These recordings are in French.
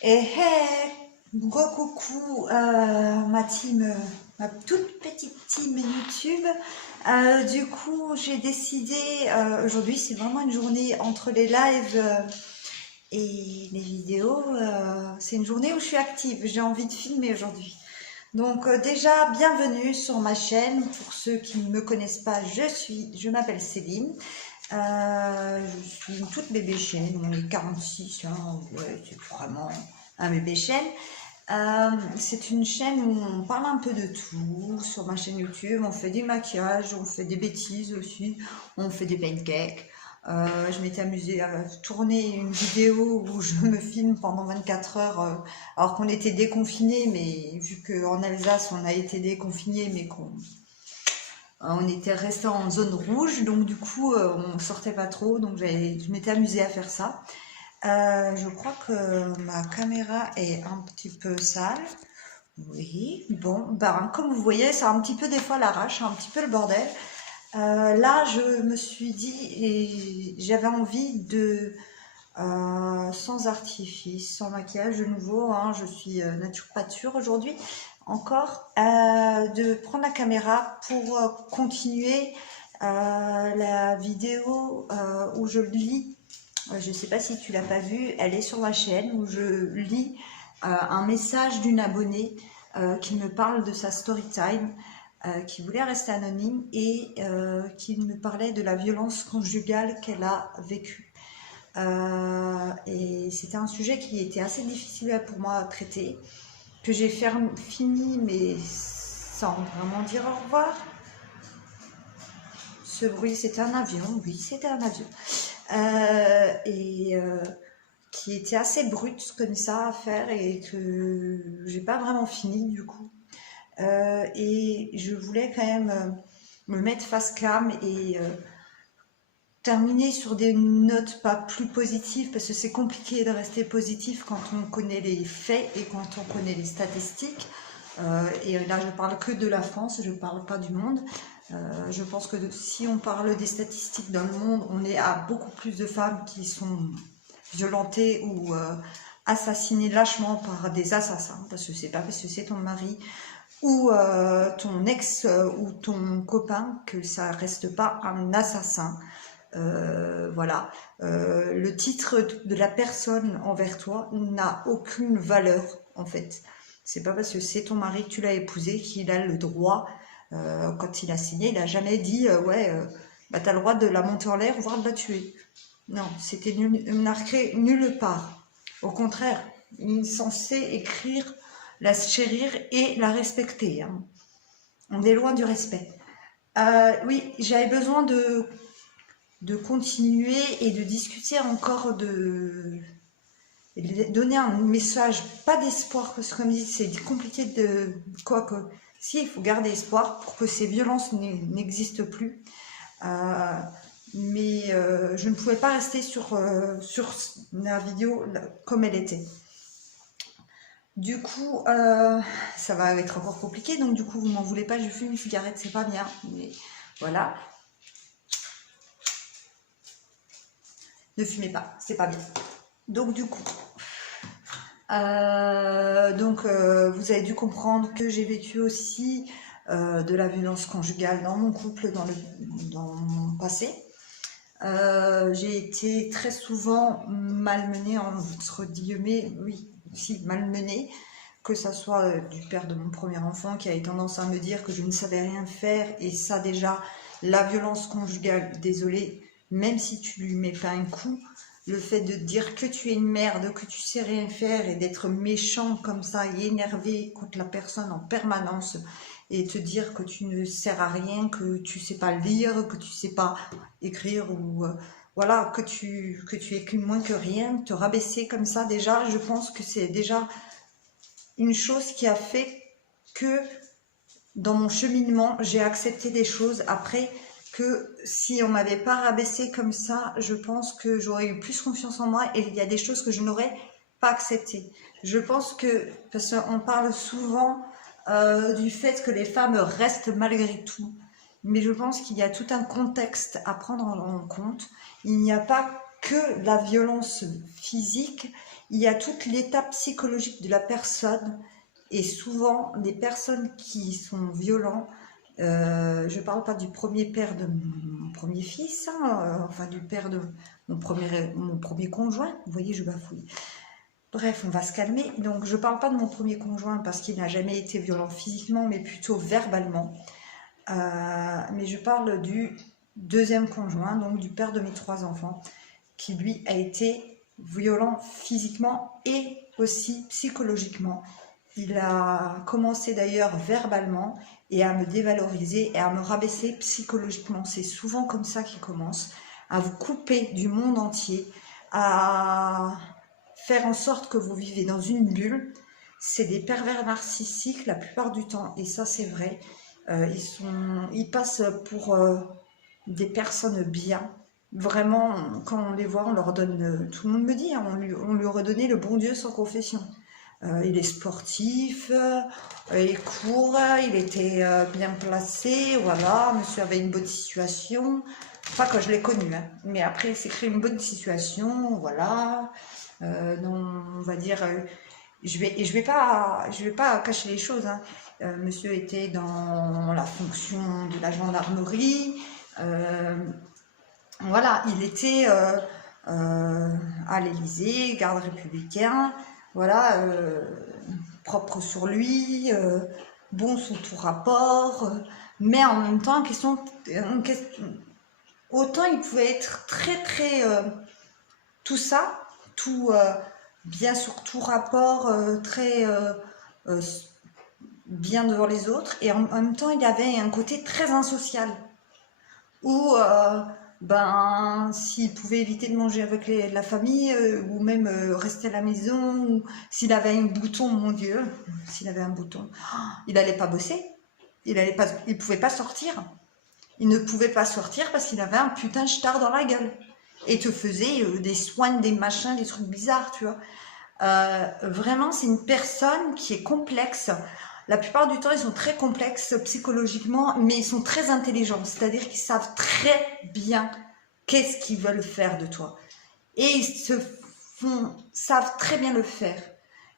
Et hey, gros coucou ma team, ma toute petite team YouTube. Du coup, j'ai décidé, aujourd'hui c'est vraiment une journée entre les lives et les vidéos. C'est une journée où je suis active, j'ai envie de filmer aujourd'hui. Donc déjà, bienvenue sur ma chaîne. Pour ceux qui ne me connaissent pas, je m'appelle Céline. Je suis une toute bébé chaîne, on est 46, hein, ouais, c'est vraiment un bébé chaîne. C'est une chaîne où on parle un peu de tout. Sur ma chaîne YouTube, on fait du maquillage, on fait des bêtises aussi, on fait des pancakes. Je m'étais amusée à tourner une vidéo où je me filme pendant 24 heures, alors qu'on était déconfinés, mais vu qu'en Alsace on a été déconfinés, mais on était resté en zone rouge, donc du coup on sortait pas trop, donc je m'étais amusée à faire ça. Je crois que ma caméra est un petit peu sale. Oui, bon, ben, comme vous voyez, c'est un petit peu des fois l'arrache, un petit peu le bordel. Là, je me suis dit, et j'avais envie de, sans artifice, sans maquillage de nouveau, hein, je suis nature pâture aujourd'hui, encore, de prendre la caméra pour continuer la vidéo où je lis. Je ne sais pas si tu l'as pas vue, elle est sur ma chaîne où je lis un message d'une abonnée qui me parle de sa story time, qui voulait rester anonyme et qui me parlait de la violence conjugale qu'elle a vécue. Et c'était un sujet qui était assez difficile pour moi à traiter, que j'ai fini mais sans vraiment dire au revoir. Ce bruit, c'était un avion, oui, c'était un avion. Qui était assez brute comme ça à faire et que j'ai pas vraiment fini du coup. Et je voulais quand même me mettre face cam et terminer sur des notes pas plus positives parce que c'est compliqué de rester positif quand on connaît les faits et quand on connaît les statistiques. Et là, je parle que de la France, je parle pas du monde. Je pense que si on parle des statistiques dans le monde, on est à beaucoup plus de femmes qui sont violentées ou assassinées lâchement par des assassins, parce que c'est pas parce que c'est ton mari ou ton ex ou ton copain que ça reste pas un assassin. Voilà, le titre de la personne envers toi n'a aucune valeur en fait. C'est pas parce que c'est ton mari que tu l'as épousé qu'il a le droit, quand il a signé, il a jamais dit ouais, bah t'as le droit de la monter en l'air, voire de la tuer. Non, c'était marqué nulle part. Au contraire, il est censé écrire la chérir et la respecter, hein. On est loin du respect. Oui, j'avais besoin de continuer et de discuter encore et de donner un message, pas d'espoir, parce que comme dit, c'est compliqué de quoi que si, il faut garder espoir pour que ces violences n'existent plus. Mais je ne pouvais pas rester sur la vidéo comme elle était. Du coup, ça va être encore compliqué, donc du coup, vous m'en voulez pas, je fume une cigarette, c'est pas bien, mais voilà. Ne fumez pas, c'est pas bien. Donc du coup, vous avez dû comprendre que j'ai vécu aussi de la violence conjugale dans mon couple, dans mon passé. J'ai été très souvent malmenée, entre guillemets, oui, si, malmenée, que ça soit du père de mon premier enfant qui avait tendance à me dire que je ne savais rien faire, et ça déjà, la violence conjugale, désolée, même si tu lui mets pas un coup, le fait de dire que tu es une merde, que tu sais rien faire et d'être méchant comme ça et énervé contre la personne en permanence et te dire que tu ne sers à rien, que tu sais pas lire, que tu sais pas écrire ou voilà, que tu es qu'une moins que rien, te rabaisser comme ça déjà, je pense que c'est déjà une chose qui a fait que dans mon cheminement, j'ai accepté des choses après que si on m'avait pas rabaissé comme ça, je pense que j'aurais eu plus confiance en moi et il y a des choses que je n'aurais pas acceptées. Je pense que, parce qu'on parle souvent du fait que les femmes restent malgré tout, mais je pense qu'il y a tout un contexte à prendre en compte. Il n'y a pas que la violence physique, il y a toute l'étape psychologique de la personne, et souvent les personnes qui sont violentes, je parle pas du premier père de mon premier fils, hein, enfin du père de mon premier conjoint, vous voyez, je bafouille. Bref, on va se calmer. Donc, je parle pas de mon premier conjoint parce qu'il n'a jamais été violent physiquement, mais plutôt verbalement. Mais je parle du deuxième conjoint, donc du père de mes 3 enfants, qui lui a été violent physiquement et aussi psychologiquement. Il a commencé d'ailleurs verbalement et à me dévaloriser et à me rabaisser psychologiquement. C'est souvent comme ça qu'il commence, à vous couper du monde entier, à faire en sorte que vous vivez dans une bulle. C'est des pervers narcissiques la plupart du temps, et ça c'est vrai. Ils passent pour des personnes bien. Vraiment, quand on les voit, on leur donne... tout le monde me dit, hein, on lui redonnait le bon Dieu sans confession. Il est sportif, il court, il était bien placé, voilà, monsieur avait une bonne situation. Enfin, quand je l'ai connu, hein. Mais après, il s'est créé une bonne situation, voilà. Non, on va dire, je vais pas cacher les choses, hein. Monsieur était dans la fonction de la gendarmerie, voilà, il était à l'Élysée, garde républicain, voilà, propre sur lui, bon sous tout rapport, mais en même temps, autant il pouvait être très très tout ça, tout bien sur tout rapport, très bien devant les autres, et en même temps il avait un côté très insocial, où ben s'il pouvait éviter de manger avec la famille, ou même rester à la maison, ou s'il avait un bouton, mon Dieu, s'il avait un bouton, il n'allait pas bosser, il pouvait pas sortir, il ne pouvait pas sortir parce qu'il avait un putain de star dans la gueule et te faisait des soins, des machins, des trucs bizarres, tu vois. Vraiment, c'est une personne qui est complexe. La plupart du temps, ils sont très complexes psychologiquement, mais ils sont très intelligents. C'est-à-dire qu'ils savent très bien qu'est-ce qu'ils veulent faire de toi. Et ils savent très bien le faire.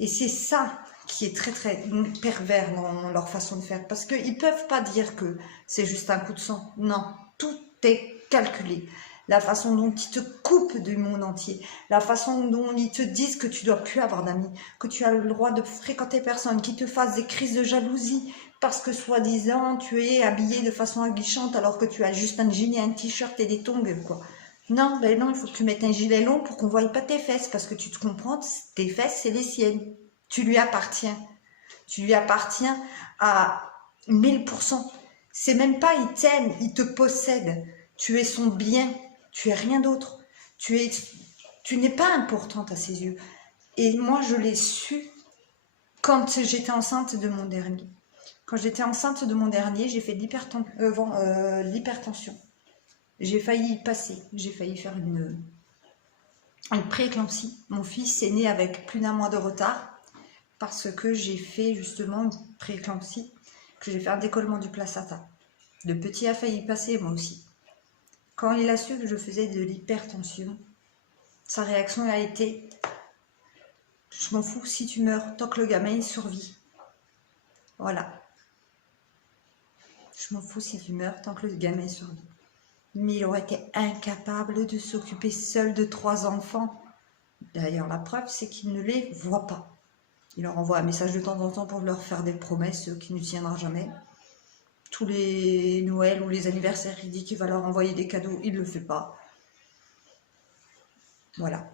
Et c'est ça qui est très très pervers dans leur façon de faire. Parce qu'ils ne peuvent pas dire que c'est juste un coup de sang. Non, tout est calculé. La façon dont ils te coupent du monde entier, la façon dont ils te disent que tu dois plus avoir d'amis, que tu as le droit de fréquenter personne, qui te fassent des crises de jalousie parce que soi-disant tu es habillé de façon aguichante alors que tu as juste un jean et un t-shirt et des tongs, quoi. Non, ben non, il faut que tu mettes un gilet long pour qu'on voie pas tes fesses, parce que tu te comprends, tes fesses c'est les siennes. Tu lui appartiens. Tu lui appartiens à 1000%. C'est même pas il t'aime, il te possède. Tu es son bien. Tu es rien d'autre. Tu n'es pas importante à ses yeux. Et moi, je l'ai su quand j'étais enceinte de mon dernier. Quand j'étais enceinte de mon dernier, j'ai fait l'hypertension. J'ai failli y passer. J'ai failli faire une prééclampsie. Mon fils est né avec plus d'1 mois de retard parce que j'ai fait justement une prééclampsie, que j'ai fait un décollement du placenta. Le petit a failli y passer, moi aussi. Quand il a su que je faisais de l'hypertension, sa réaction a été « Je m'en fous si tu meurs, tant que le gamin il survit. » Voilà. Je m'en fous si tu meurs, tant que le gamin survit. Mais il aurait été incapable de s'occuper seul de 3 enfants. D'ailleurs, la preuve, c'est qu'il ne les voit pas. Il leur envoie un message de temps en temps pour leur faire des promesses qui ne tiendra jamais. Tous les Noëls ou les anniversaires, il dit qu'il va leur envoyer des cadeaux, il ne le fait pas. Voilà.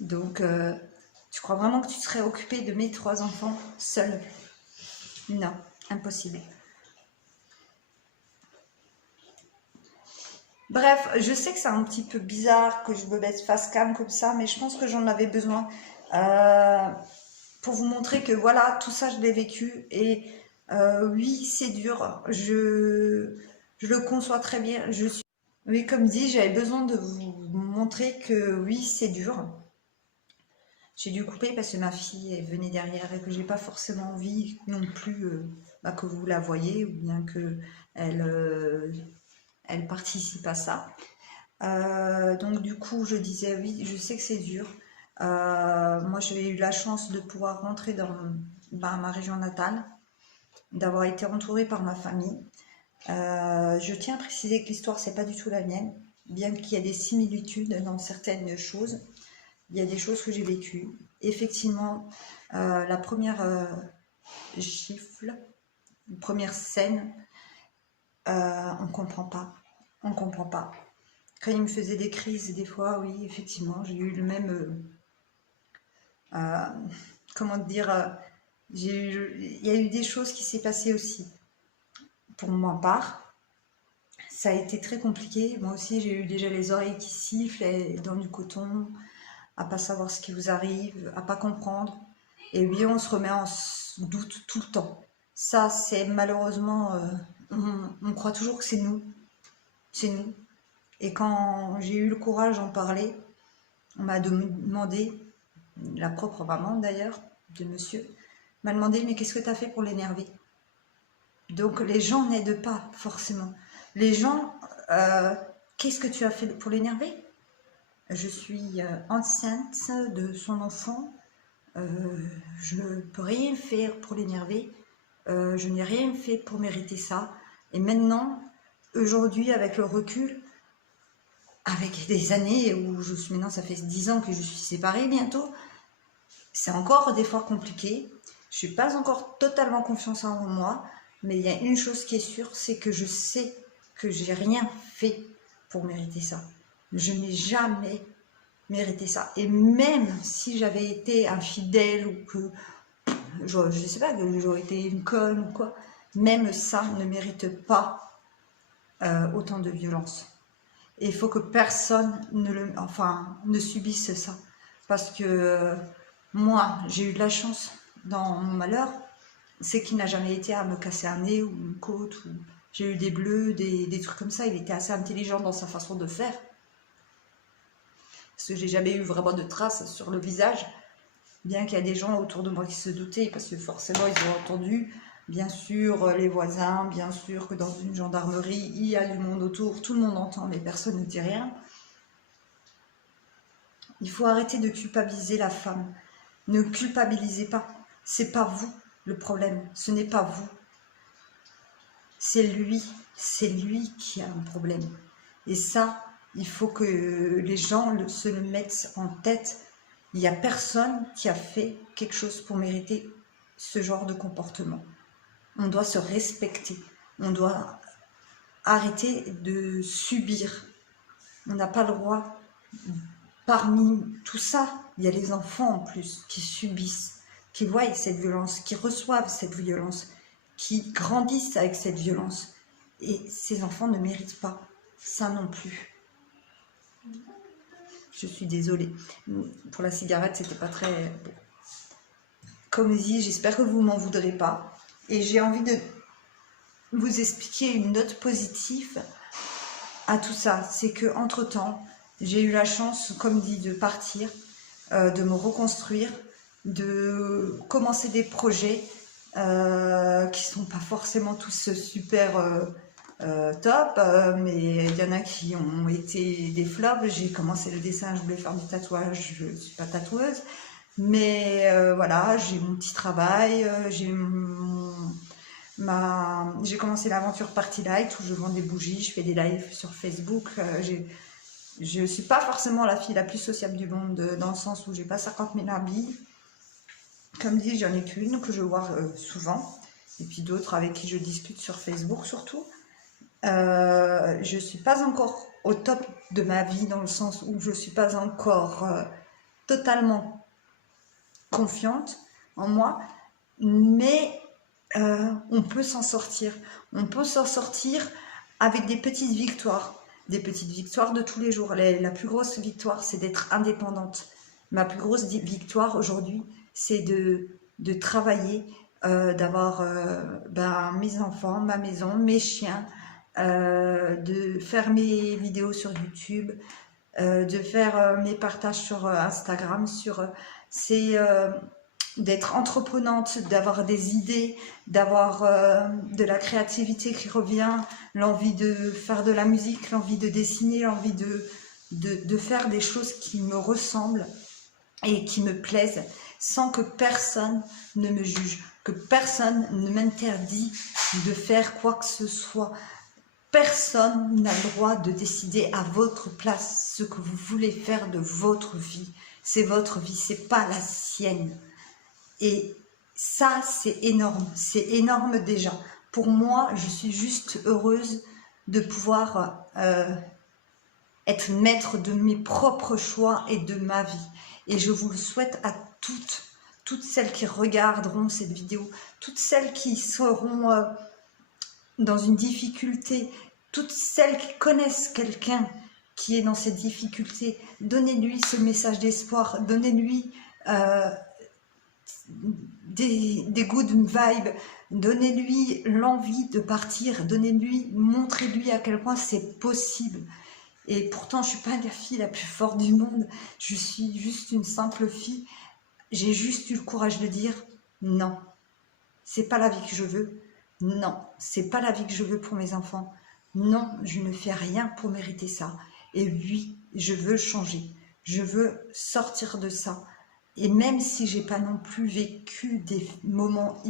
Donc, tu crois vraiment que tu serais occupé de mes 3 enfants seul? Non, impossible. Bref, je sais que c'est un petit peu bizarre que je me mette face cam comme ça, mais je pense que j'en avais besoin pour vous montrer que voilà, tout ça je l'ai vécu, et oui, c'est dur, je le conçois très bien. Oui, comme dit, j'avais besoin de vous montrer que oui, c'est dur. J'ai dû couper parce que ma fille venait derrière et que j'ai pas forcément envie non plus que vous la voyez, ou bien que elle participe à ça. Donc du coup, je disais oui, je sais que c'est dur. Moi, j'ai eu la chance de pouvoir rentrer dans ma région natale, d'avoir été entourée par ma famille. Je tiens à préciser que l'histoire, c'est pas du tout la mienne, bien qu'il y ait des similitudes dans certaines choses. Il y a des choses que j'ai vécues. Effectivement, la première gifle, la première scène, on comprend pas. On comprend pas. Quand il me faisait des crises, des fois, oui, effectivement, j'ai eu le même... comment dire, il y a eu des choses qui s'est passées aussi. Pour ma part, ça a été très compliqué. Moi aussi, j'ai eu déjà les oreilles qui sifflent et dans du coton, à pas savoir ce qui vous arrive, à pas comprendre. Et oui, on se remet en doute tout le temps. Ça, c'est malheureusement, on croit toujours que c'est nous. C'est nous. Et quand j'ai eu le courage d'en parler, on m'a demandé, la propre maman d'ailleurs, de monsieur, m'a demandé, mais qu'est-ce que tu as fait pour l'énerver? Donc les gens n'aident pas forcément. Les gens, qu'est-ce que tu as fait pour l'énerver? Je suis enceinte de son enfant, je ne peux rien faire pour l'énerver, je n'ai rien fait pour mériter ça. Et maintenant, aujourd'hui, avec le recul, avec des années où je suis maintenant, ça fait 10 ans que je suis séparée bientôt, c'est encore des fois compliqué. Je suis pas encore totalement confiance en moi, mais il y a une chose qui est sûre, c'est que je sais que j'ai rien fait pour mériter ça. Je n'ai jamais mérité ça. Et même si j'avais été infidèle ou que, je sais pas, que j'aurais été une conne ou quoi, même ça ne mérite pas autant de violence. Et il faut que personne ne subisse ça. Parce que moi, j'ai eu de la chance dans mon malheur, c'est qu'il n'a jamais été à me casser un nez ou une côte. J'ai eu des bleus, des trucs comme ça. Il était assez intelligent dans sa façon de faire. Parce que j'ai jamais eu vraiment de traces sur le visage. Bien qu'il y a des gens autour de moi qui se doutaient, parce que forcément ils ont entendu. Bien sûr, les voisins, bien sûr que dans une gendarmerie, il y a du monde autour, tout le monde entend, mais personne ne dit rien. Il faut arrêter de culpabiliser la femme. Ne culpabilisez pas. C'est pas vous le problème. Ce n'est pas vous. C'est lui. C'est lui qui a un problème. Et ça, il faut que les gens se le mettent en tête. Il n'y a personne qui a fait quelque chose pour mériter ce genre de comportement. On doit se respecter. On doit arrêter de subir. On n'a pas le droit. Parmi tout ça, il y a les enfants en plus qui subissent, qui voient cette violence, qui reçoivent cette violence, qui grandissent avec cette violence. Et ces enfants ne méritent pas ça non plus. Je suis désolée. Pour la cigarette, c'était pas très... Comme dit, j'espère que vous m'en voudrez pas. Et j'ai envie de vous expliquer une note positive à tout ça. C'est que entre-temps, j'ai eu la chance, comme dit, de partir, de me reconstruire, de commencer des projets qui sont pas forcément tous super top, mais il y en a qui ont été des flops. J'ai commencé le dessin, je voulais faire du tatouage, je ne suis pas tatoueuse, mais voilà, j'ai mon petit travail, j'ai commencé l'aventure Party Light où je vends des bougies, je fais des lives sur Facebook. Je ne suis pas forcément la fille la plus sociable du monde dans le sens où j'ai pas 50 000 habits. Comme dit, j'en ai qu'une que je vois souvent, et puis d'autres avec qui je discute sur Facebook surtout. Je ne suis pas encore au top de ma vie dans le sens où je ne suis pas encore totalement confiante en moi, mais on peut s'en sortir. On peut s'en sortir avec des petites victoires de tous les jours. La plus grosse victoire, c'est d'être indépendante. Ma plus grosse victoire aujourd'hui, c'est de travailler, d'avoir mes enfants, ma maison, mes chiens, de faire mes vidéos sur YouTube, de faire mes partages sur Instagram, c'est d'être entreprenante, d'avoir des idées, d'avoir de la créativité qui revient, l'envie de faire de la musique, l'envie de dessiner, l'envie de faire des choses qui me ressemblent. et qui me plaisent sans que personne ne me juge, que personne ne m'interdit de faire quoi que ce soit. Personne n'a le droit de décider à votre place ce que vous voulez faire de votre vie. C'est votre vie, c'est pas la sienne. Et ça, c'est énorme déjà. Pour moi, je suis juste heureuse de pouvoir être maître de mes propres choix et de ma vie. Et je vous le souhaite à toutes celles qui regarderont cette vidéo, toutes celles qui seront dans une difficulté, toutes celles qui connaissent quelqu'un qui est dans cette difficulté, donnez-lui ce message d'espoir, donnez-lui des good vibes, donnez-lui l'envie de partir, donnez-lui, montrez-lui à quel point c'est possible. Et pourtant, je ne suis pas la fille la plus forte du monde, je suis juste une simple fille. J'ai juste eu le courage de dire non, c'est pas la vie que je veux, non, c'est pas la vie que je veux pour mes enfants, non, je ne fais rien pour mériter ça. Et oui, je veux changer, je veux sortir de ça. Et même si j'ai pas non plus vécu des moments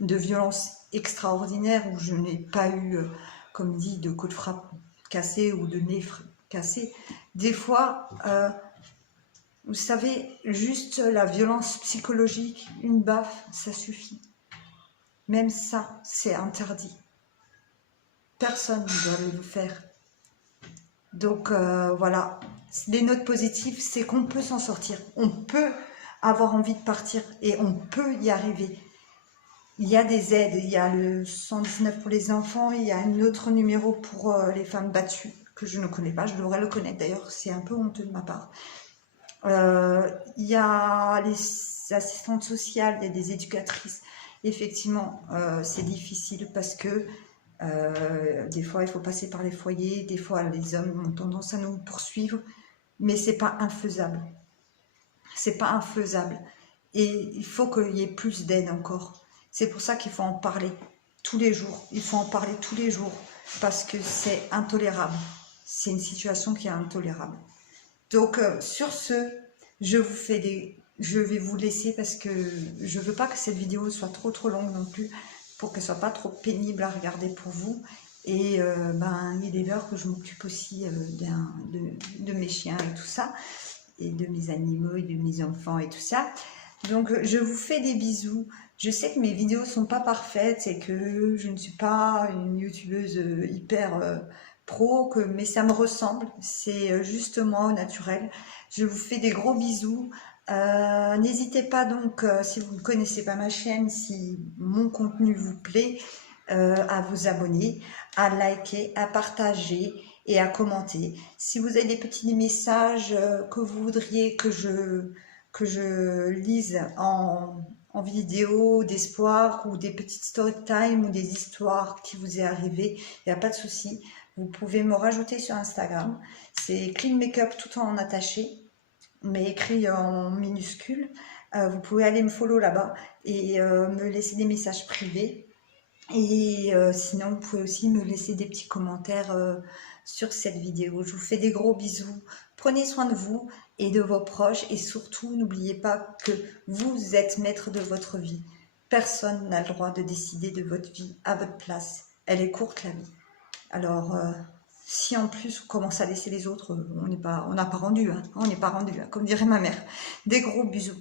de violence extraordinaire où je n'ai pas eu, comme dit, de coup de frappe cassé ou de nez cassé, des fois, vous savez, juste la violence psychologique, une baffe, ça suffit. Même ça, c'est interdit. Personne ne doit le faire. Donc voilà, les notes positives, c'est qu'on peut s'en sortir. On peut avoir envie de partir et on peut y arriver. Il y a des aides, il y a le 119 pour les enfants, il y a un autre numéro pour les femmes battues, que je ne connais pas, je devrais le connaître d'ailleurs, c'est un peu honteux de ma part. Il y a les assistantes sociales, il y a des éducatrices. Effectivement, c'est difficile parce que des fois, il faut passer par les foyers, des fois, les hommes ont tendance à nous poursuivre, mais c'est pas infaisable. C'est pas infaisable. Et il faut qu'il y ait plus d'aide encore. C'est pour ça qu'il faut en parler tous les jours. Il faut en parler tous les jours parce que c'est intolérable. C'est une situation qui est intolérable. Donc, sur ce, je vais vous laisser parce que je ne veux pas que cette vidéo soit trop longue non plus, pour qu'elle ne soit pas trop pénible à regarder pour vous. Et il est l'heure que je m'occupe aussi de mes chiens et tout ça, et de mes animaux et de mes enfants et tout ça. Donc, je vous fais des bisous. Je sais que mes vidéos ne sont pas parfaites et que je ne suis pas une youtubeuse hyper pro, mais ça me ressemble. C'est juste moi au naturel. Je vous fais des gros bisous. N'hésitez pas donc, si vous ne connaissez pas ma chaîne, si mon contenu vous plaît, à vous abonner, à liker, à partager et à commenter. Si vous avez des petits messages que vous voudriez que je lise en vidéo d'espoir ou des petites story time ou des histoires qui vous est arrivé, il n'y a pas de souci. Vous pouvez me rajouter sur Instagram. C'est Clean Makeup tout en attaché, mais écrit en minuscule. Vous pouvez aller me follow là-bas et me laisser des messages privés. Et sinon, vous pouvez aussi me laisser des petits commentaires sur cette vidéo. Je vous fais des gros bisous. Prenez soin de vous et de vos proches. Et surtout, n'oubliez pas que vous êtes maître de votre vie. Personne n'a le droit de décider de votre vie à votre place. Elle est courte, la vie. Alors, si en plus on commence à laisser les autres, on n'a pas rendu, hein, on n'est pas rendu, hein, comme dirait ma mère. Des gros bisous.